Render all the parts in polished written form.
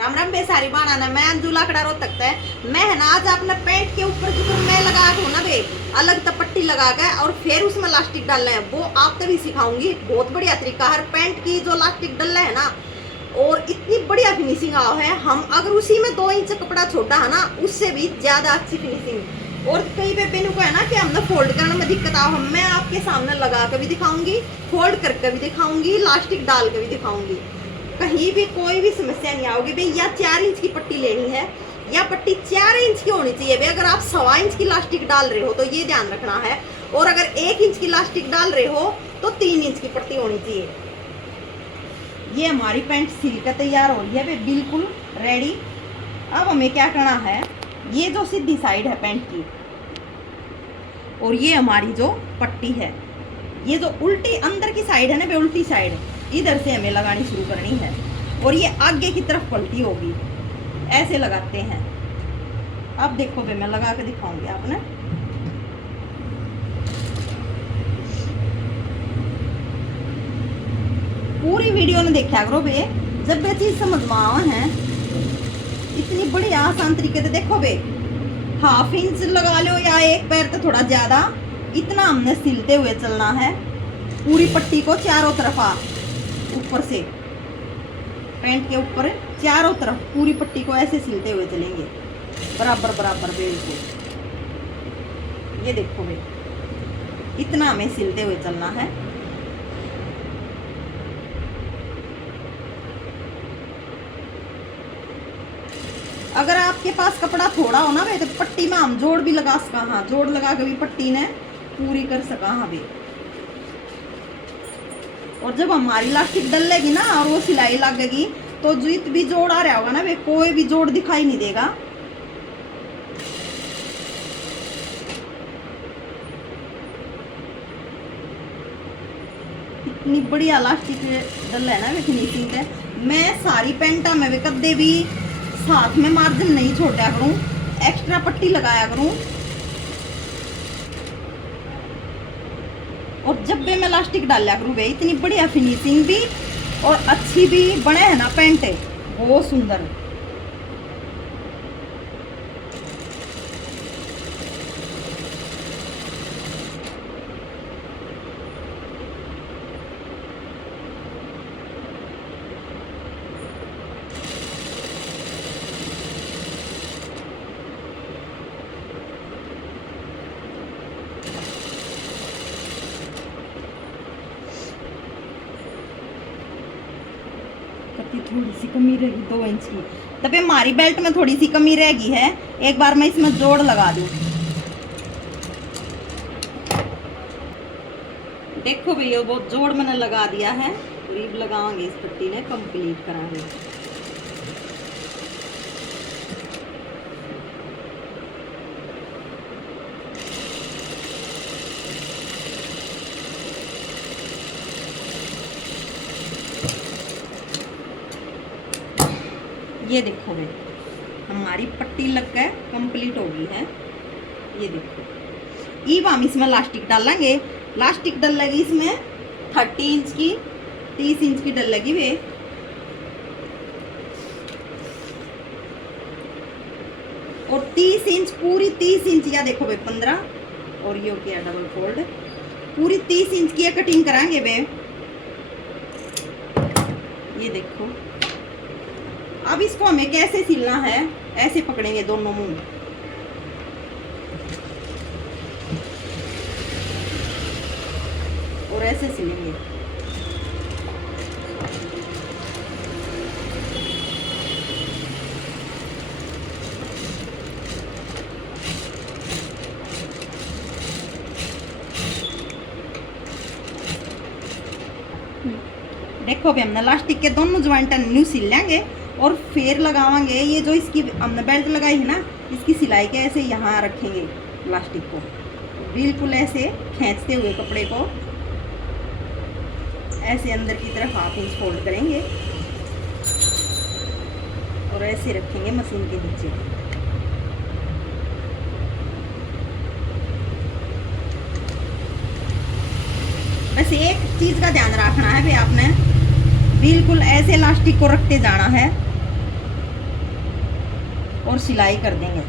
राम राम बेसारी बाणा ना मैं अंजू लाकड़ा रो तकता है मैं है ना आज अपने पेंट के ऊपर जो मैं लगा के हूँ ना बे अलग तपट्टी लगा के और फिर उसमें लास्टिक डालना है वो आप तभी सिखाऊंगी। बहुत बढ़िया तरीका हर पेंट की जो लास्टिक डालना है ना और इतनी बढ़िया फिनिशिंग आओ है। हम अगर उसी में 2 इंच कपड़ा छोटा है ना उससे भी ज्यादा अच्छी फिनिशिंग। और कई पे पेन को है ना कि हमने फोल्ड करने में दिक्कत आओ मैं आपके सामने लगा के भी दिखाऊंगी, फोल्ड करके भी दिखाऊंगी, लास्टिक डाल के भी दिखाऊंगी। कहीं भी कोई भी समस्या नहीं आओगी भाई। या 4 इंच की पट्टी लेनी है या पट्टी 4 इंच की होनी चाहिए भाई। अगर आप 1.25 इंच की लास्टिक डाल रहे हो तो ये ध्यान रखना है। और अगर 1 इंच की लास्टिक डाल रहे हो तो 3 इंच की पट्टी होनी चाहिए। ये हमारी पैंट सिल कर तैयार हो रही है भाई, बिल्कुल रेडी। अब हमें क्या करना है, ये जो सीधी साइड है पैंट की और ये हमारी जो पट्टी है, ये जो उल्टी अंदर की साइड है ना भाई, उल्टी साइड इधर से हमें लगानी शुरू करनी है और ये आगे की तरफ पलटी होगी। ऐसे लगाते हैं। अब देखो भाई मैं लगा के दिखाऊंगी आपने। पूरी वीडियो ने देखा करो बे, जब ये चीज समझ में आवा है इतनी बड़ी आसान तरीके से। देखो बे 1/2 इंच लगा लो या 1 पैर तो थोड़ा ज्यादा, इतना हमने सिलते हुए चलना है पूरी पट्टी को चारों तरफ। ऊपर से पैंट के ऊपर चारों तरफ पूरी पट्टी को ऐसे सिलते हुए चलेंगे बराबर बराबर बेल को। ये देखो बे इतना हमें सिलते हुए चलना है। अगर आपके पास कपड़ा थोड़ा हो ना भाई तो पट्टी में हम जोड़ भी लगा सका। हाँ जोड़ लगा के भी पट्टी ने पूरी कर सका। हाँ भाई और जब हमारी लास्टिक डलेगी ना और वो सिलाई लगेगी तो जित भी जोड़ आ रहा होगा ना भाई कोई भी जोड़ दिखाई नहीं देगा। इतनी बढ़िया लास्टिक डल है ना वे फिनिशिंग है। मैं सारी पेंटा में वे कदे भी साथ में मार्जिन नहीं छोड़ा करूं, एक्स्ट्रा पट्टी लगाया करूं। और जब भी मैं लास्टिक डाला करूँ भाई इतनी बढ़िया फिनिशिंग भी और अच्छी भी बने है ना पैंट है, बहुत सुंदर। थोड़ी सी कमी रहेगी 2 इंच की, तब हमारी बेल्ट में थोड़ी सी कमी रहेगी है। एक बार मैं इसमें जोड़ लगा दूं। देखो भैया वो जोड़ मैंने लगा दिया है। रिब लगाएंगे इस पट्टी ने कंप्लीट कराएंगे। ये देखो भाई हमारी पट्टी लग कर कंप्लीट हो गई है। ये देखो अब हम इसमें लास्टिक डालेंगे। लास्टिक डल लगी इसमें 30 इंच की, 30 इंच की डल लगी वे। और 30 इंच पूरी 30 इंच या देखो भाई 15 और ये हो गया डबल फोल्ड। पूरी 30 इंच की कटिंग कराएंगे वे। ये देखो अब इसको हमें कैसे सिलना है, ऐसे पकड़ेंगे दोनों मुंह और ऐसे सिलेंगे। देखो भी हमने लास्टिक के दोनों ज्वाइंट न्यू सिल लेंगे और फिर लगावांगे। ये जो इसकी हमने बेल्ट लगाई है ना इसकी सिलाई के ऐसे यहाँ रखेंगे लास्टिक को, बिल्कुल ऐसे खींचते हुए कपड़े को ऐसे अंदर की तरफ 1/2 इंच फोल्ड करेंगे और ऐसे रखेंगे मशीन के नीचे। बस एक चीज का ध्यान रखना है भाई आपने, बिल्कुल ऐसे लास्टिक को रखते जाना है सिलाई कर देंगे।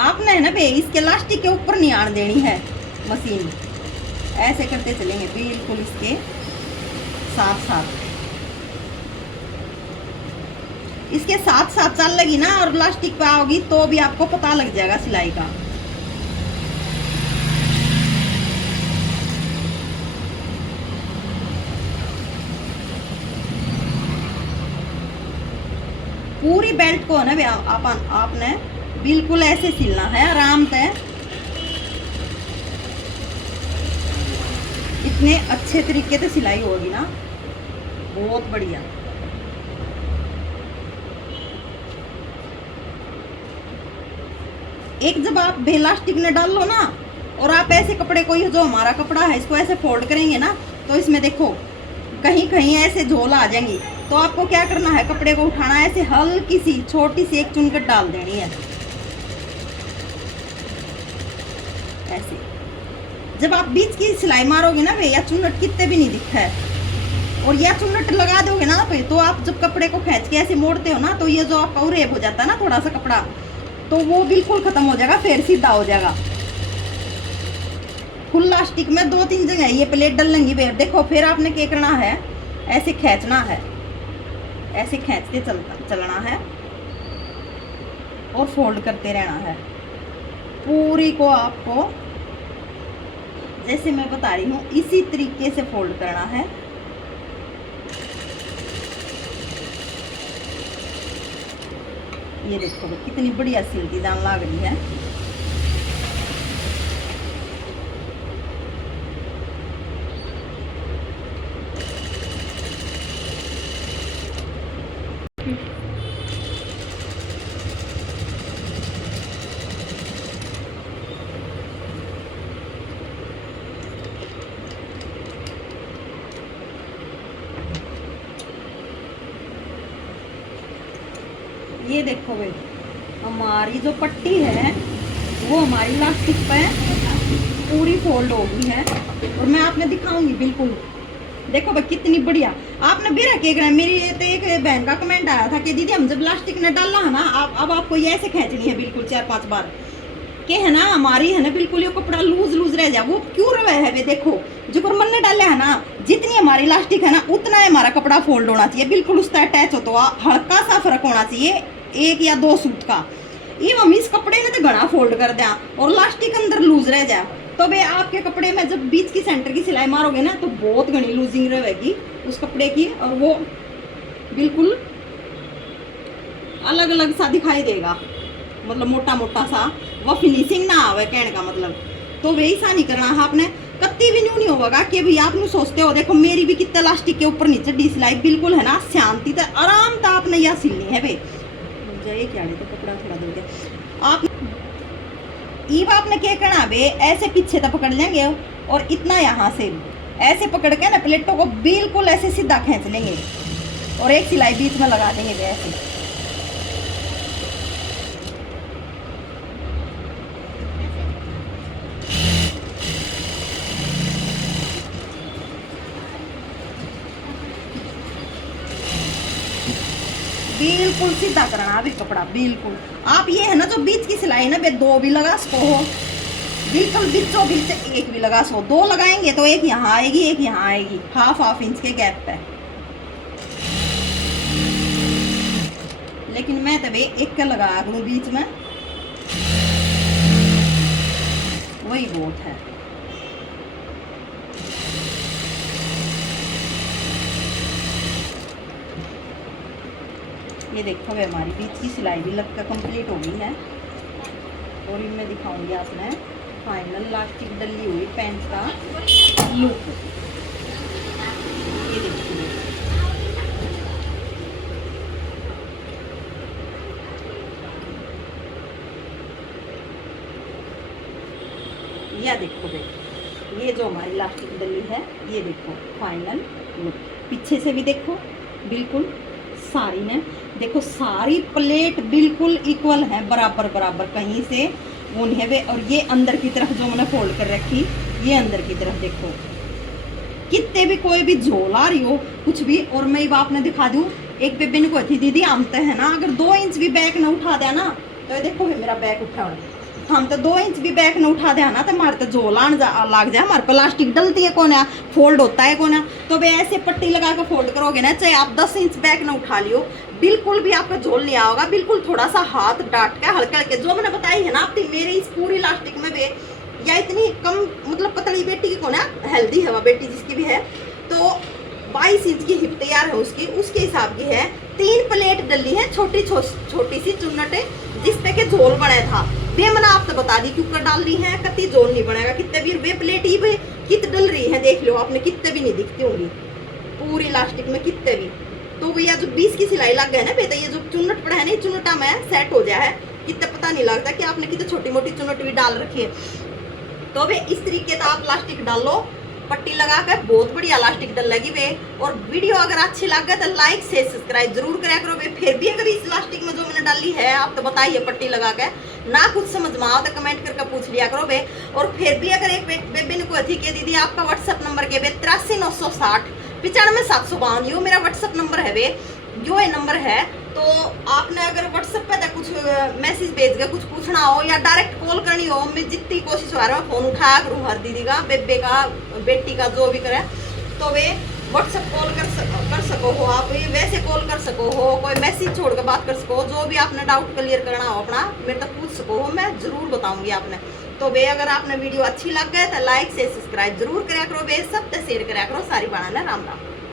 आपने है ना भाई इसके इलास्टिक के ऊपर नहीं आने देनी है मशीन, ऐसे करते चलेंगे बिल्कुल इसके साथ साथ। इसके साथ साथ चल लगी ना और इलास्टिक पे आओगी तो भी आपको पता लग जाएगा सिलाई का। पूरी बेल्ट को है ना आपने बिल्कुल ऐसे सिलना है आराम से। इतने अच्छे तरीके से सिलाई होगी ना, बहुत बढ़िया। एक जब आप बेलास्टिक ने डाल लो ना और आप ऐसे कपड़े को, ये जो हमारा कपड़ा है इसको ऐसे फोल्ड करेंगे ना तो इसमें देखो कहीं कहीं ऐसे झोल आ जाएंगी। तो आपको क्या करना है, कपड़े को उठाना है, ऐसे हल्की सी छोटी सी एक चुनकट डाल देनी है ऐसे। जब आप बीच की सिलाई मारोगे ना भैया, चुनट कितने भी नहीं दिखता है। और यह चुनट लगा दोगे ना पे, तो आप जब कपड़े को खींच के ऐसे मोड़ते हो ना तो ये जो आपका उरेब हो जाता है ना थोड़ा सा कपड़ा, तो वो बिल्कुल खत्म हो जाएगा, फिर सीधा हो जाएगा। फुल इलास्टिक में 2-3 जगह ये प्लेट डल लेंगी फिर देखो। फिर आपने क्या करना है, ऐसे खींचना है, ऐसे खींचते चलना है और फोल्ड करते रहना है। पूरी को आपको जैसे मैं बता रही हूँ इसी तरीके से फोल्ड करना है। ये देखो कितनी बढ़िया सिल्की जान लग रही है। ये देखो भाई हमारी जो पट्टी है वो हमारी इलास्टिक पे पूरी फोल्ड हो गई है और मैं आपने दिखाऊंगी बिल्कुल। देखो भाई कितनी बढ़िया। आपने भी रखे, मेरी तो एक बहन का कमेंट आया था कि दीदी हम जब इलास्टिक ने डाला है ना अब आपको ये ऐसे खींचनी है बिल्कुल 4-5 बार के है ना, हमारी है ना बिल्कुल ये कपड़ा लूज रह जाए। वो क्यों रहे है वे देखो, जो मन ने डाले है ना, जितनी हमारी इलास्टिक है ना उतना हमारा कपड़ा फोल्ड होना चाहिए, बिल्कुल उसका अटैच हो तो हल्का सा फर्क होना चाहिए 1 या 2 सूट का। ये हम इस कपड़े ने तो घना फोल्ड कर दें और इलास्टिक अंदर लूज रह जाए तो भाई आपके कपड़े में जब बीच की सेंटर की सिलाई मारोगे ना तो बहुत घनी लूजिंग रहेगी उस कपड़े की और वो बिल्कुल अलग अलग सा दिखाई देगा, मतलब मोटा मोटा सा, वो फिनिशिंग ना आवे कहने का मतलब। तो वही ऐसा नहीं करना है आपने, कत्ती भी नहीं होगा कि भाई आप सोचते हो देखो मेरी भी कितना इलास्टिक के ऊपर नीचे डी सिलाई बिल्कुल है ना शांति से आराम से आपने यह सिलनी है भाई। जाइए क्या तो कपड़ा थोड़ा दे दिया आप। ईब आपने क्या करना बे, ऐसे पीछे तक पकड़ लेंगे और इतना यहाँ से ऐसे पकड़ के ना प्लेटों को बिल्कुल ऐसे सीधा खींच लेंगे और एक सिलाई बीच में लगा देंगे ऐसे। बिल्कुल सीधा करना अभी कपड़ा बिल्कुल। आप ये है ना जो बीच की सिलाई ना बे 2 भी लगा सको हो, बिल्कुल बीचों बीच 1 भी लगा सको। 2 लगाएंगे तो एक यहाँ आएगी एक यहाँ आएगी, हाफ इंच के गैप पे। लेकिन मैं तब एक का लगा दूँ बीच में, वही बहुत है। ये देखो भाई हमारी बीच की सिलाई भी लगकर कंप्लीट हो गई है और इनमें दिखाऊंगी आपने फाइनल इलास्टिक डली हुई पैंट का लुक। ये देखिए यह देखो भाई, ये जो हमारी इलास्टिक डली है ये देखो फाइनल लुक। पीछे से भी देखो बिल्कुल सारी ने देखो सारी प्लेट बिल्कुल इक्वल है, बराबर बराबर, कहीं से वो नहीं है। और ये अंदर की तरफ जो मैंने फोल्ड कर रखी, ये अंदर की तरफ देखो कितने भी कोई भी झोल आ रही हो कुछ भी। और मैं बाप ने दिखा दूं, एक बेबे ने कही थी दीदी हम तो है ना अगर 2 इंच भी बैक न उठा दे ना, तो ये देखो मेरा बैक उठा, हम तो 2 इंच भी बैक न उठा दे ना तो हमारे तो झोल आन लाग जाए, हमारे प्लास्टिक डलती है कौन है, फोल्ड होता है कौन है। तो वे ऐसे पट्टी लगा कर फोल्ड करोगे ना, चाहे आप 10 इंच बैक न उठा लियो, बिल्कुल भी आपका झोल नहीं आएगा। बिल्कुल थोड़ा सा हाथ डांट के हल्के हल्के, जो मैंने बताई है ना आपकी मेरे इस पूरी इलास्टिक में भी, या इतनी कम मतलब पतली बेटी की कौन है, हेल्दी है वह बेटी जिसकी भी है, तो 22 इंच की हिप तैयार है उसकी, उसके हिसाब की है। 3 प्लेट डली है छोटी छोटी सी चुन्नटे, जिसपे के झोल बने था। वे मैंने आपको बता दी क्यों डाल रही है, कति झोल नहीं बनेगा। कितने भी वे प्लेट ही कित डल रही है देख लो आपने, कितने भी नहीं दिखती होंगी पूरी इलास्टिक में कितने भी। तो भैया जो 20 की सिलाई लग गए ना बेटा, ये जो चुन्नट पड़ा है ना, चुन्नटा में सेट हो जाए है, कितने पता नहीं लगता कि आपने कितने छोटी मोटी चुन्नट भी डाल रखी है। तो वे इस तरीके से आप प्लास्टिक डाल लो पट्टी लगा कर, बहुत बढ़िया इलास्टिक डल लगी वे। और वीडियो अगर अच्छी लग गई तो लाइक से सब्सक्राइब जरूर करा करो वे। फिर भी अगर इस इलास्टिक में जो मैंने डाली है आप तो बताइए पट्टी लगा कर ना कुछ समझ में आओ तो कमेंट करके पूछ लिया करो वे। और फिर भी अगर एक बेबी ने कोई थी कि दीदी आपका व्हाट्सएप नंबर के वे 83 960 95 752, यो मेरा व्हाट्सएप नंबर है वे, जो ये नंबर है। तो आपने अगर व्हाट्सएप पे तो कुछ मैसेज भेज के कुछ पूछना हो या डायरेक्ट कॉल करनी हो, मैं जितनी कोशिश हो रहा है फोन उठाया करूँ हर दीदी का, बेबे का, बेटी का, जो भी करे, तो वे व्हाट्सएप कॉल कर सको हो आप, वैसे कॉल कर सको हो, कोई मैसेज छोड़ के बात कर सको हो, जो भी आपने डाउट क्लियर करना हो अपना मेरे तक पूछ सको हो, मैं जरूर बताऊंगी आपने। तो वे अगर आपने वीडियो अच्छी लग गए तो लाइक से सब्सक्राइब जरूर करा करो वे, सब शेयर करा करो। सारी बाणा राम राम।